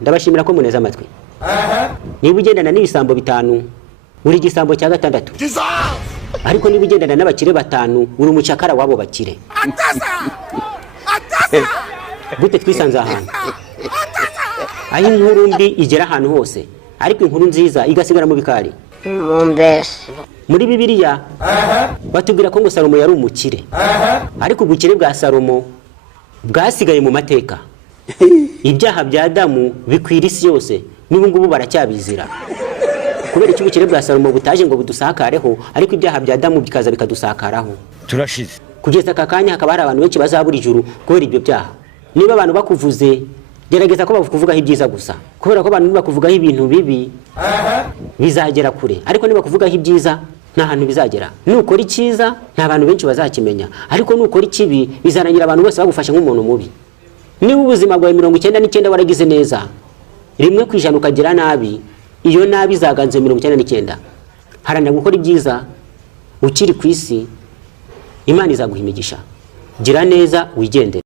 ndabashimira ko muneza amatwi. Niba ugendana n'ibisambo 5 uri gisambo cya 6, ariko niba ugendana n'abakire 5 uri umucakara wabo bakire. Gute twisanze ahantu aho inkuru mbi igera ahantu hose, ariko inkuru nziza igasigara mu bikari. Muri Bibiliya batubwira ko ngo Salomo yari umukire, ariko ubukire bwa Salomo bwasigaye mu mateka. Ibyaha bya Adamu bikwira isi yose, n'ubu ngubu baracyabizira. Kubera iki ubukire bwa Salomo butaje ngo budusakareho, ariko ibyaha bya Adamu bikaza bikadusakaraho. Turashize Kugeza aka kanya hakaba hari abantu benshi bazabura ijuru kubera ibyo byaha. Niba abantu bakuvuze, gerageza ko bakuvugaho ibyiza gusa, kubera ko abantu bakuvugaho ibintu bibi bizagera kure, ariko niba kuvugaho ibyiza nta hantu bizagera. Nukora icyiza nta bantu benshi bazakimenya, ariko nukora ikibi bizarangira abantu bose bagufashe nk'umuntu mubi. Niba ubuzima bwawe 99 waragize neza, 1% ukagira nabi, iyo nabi izaganze 99. Haranira gukora ibyiza ukiri ku isi, Imana izaguha imigisha. Gira neza wigendere.